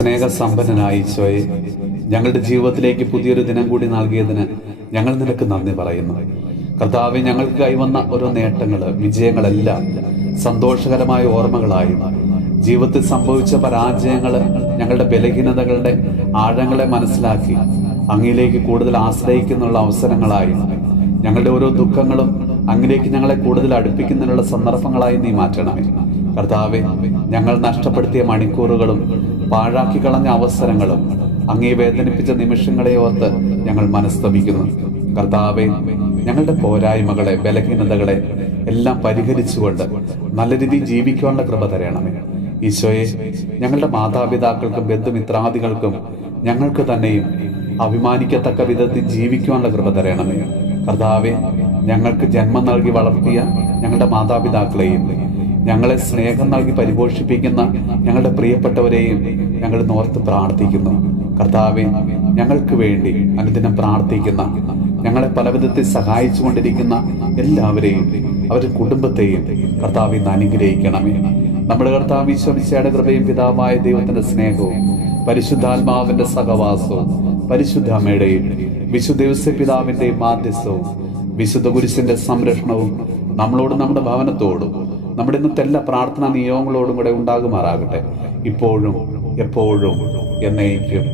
സ്നേഹസമ്പന്നനായ ഈശോയെ, ഞങ്ങളുടെ ജീവിതത്തിലേക്ക് പുതിയൊരു ദിനം കൂടി നൽകിയതിന് ഞങ്ങൾ നിനക്ക് നന്ദി പറയുന്നു. കർത്താവെ, ഞങ്ങൾക്ക് കൈവന്ന ഓരോ നേട്ടങ്ങള്, വിജയങ്ങളെല്ലാം സന്തോഷകരമായ ഓർമ്മകളായും ജീവിതത്തിൽ സംഭവിച്ച പരാജയങ്ങള് ഞങ്ങളുടെ ബലഹീനതകളുടെ ആഴങ്ങളെ മനസ്സിലാക്കി അങ്ങിലേക്ക് കൂടുതൽ ആശ്രയിക്കുന്നുള്ള അവസരങ്ങളായും ഞങ്ങളുടെ ഓരോ ദുഃഖങ്ങളും അങ്ങിലേക്ക് ഞങ്ങളെ കൂടുതൽ അടുപ്പിക്കുന്നതിനുള്ള സന്ദർഭങ്ങളായി നീ മാറ്റണമേ. കർത്താവെ, ഞങ്ങൾ നഷ്ടപ്പെടുത്തിയ മണിക്കൂറുകളും പാഴാക്കി കളഞ്ഞ അവസരങ്ങളും അങ്ങേ വേദനിപ്പിച്ച നിമിഷങ്ങളെ ഓർത്ത് ഞങ്ങൾ മനസ്തപിക്കുന്നു. കർത്താവെ, ഞങ്ങളുടെ പോരായ്മകളെ, ബലഹീനതകളെ എല്ലാം പരിഹരിച്ചുകൊണ്ട് നല്ല രീതിയിൽ ജീവിക്കാനുള്ള കൃപ തരണമേ. ഈശോയെ, ഞങ്ങളുടെ മാതാപിതാക്കൾക്കും ബന്ധുമിത്രാദികൾക്കും ഞങ്ങൾക്ക് തന്നെയും അഭിമാനിക്കത്തക്ക വിധത്തിൽ ജീവിക്കുവാനുള്ള കൃപ തരണമേ. കർത്താവെ, ഞങ്ങൾക്ക് ജന്മം നൽകി വളർത്തിയ ഞങ്ങളുടെ മാതാപിതാക്കളെയും ഞങ്ങളെ സ്നേഹം നൽകി പരിപോഷിപ്പിക്കുന്ന ഞങ്ങളുടെ പ്രിയപ്പെട്ടവരെയും ഞങ്ങൾ നോർത്ത് പ്രാർത്ഥിക്കുന്നു. കർത്താവെ, ഞങ്ങൾക്ക് വേണ്ടി അനുദിനം പ്രാർത്ഥിക്കുന്ന, ഞങ്ങളെ പലവിധത്തിൽ സഹായിച്ചു കൊണ്ടിരിക്കുന്ന എല്ലാവരെയും അവരുടെ കുടുംബത്തെയും കർത്താവെ ഇന്ന് അനുഗ്രഹിക്കണമേ. നമ്മുടെ കർത്താവ് ഈശോ മിശിഹായുടെ കൃപയും പിതാവായ ദൈവത്തിന്റെ സ്നേഹവും പരിശുദ്ധാത്മാവിന്റെ സഹവാസവും പരിശുദ്ധ അമ്മയുടെയും വിശുദ്ധ ഔസേപ്പിതാവിന്റെയും മാധ്യസ്ഥവും വിശുദ്ധ കുരിശിന്റെ സംരക്ഷണവും നമ്മളോടും നമ്മുടെ ഭവനത്തോടും നമ്മുടെ ഇന്നത്തെ എല്ലാ പ്രാർത്ഥനാ നിയോഗങ്ങളോടും കൂടെ ഉണ്ടാകുമാറാകട്ടെ, ഇപ്പോഴും എപ്പോഴും എന്നേക്കും.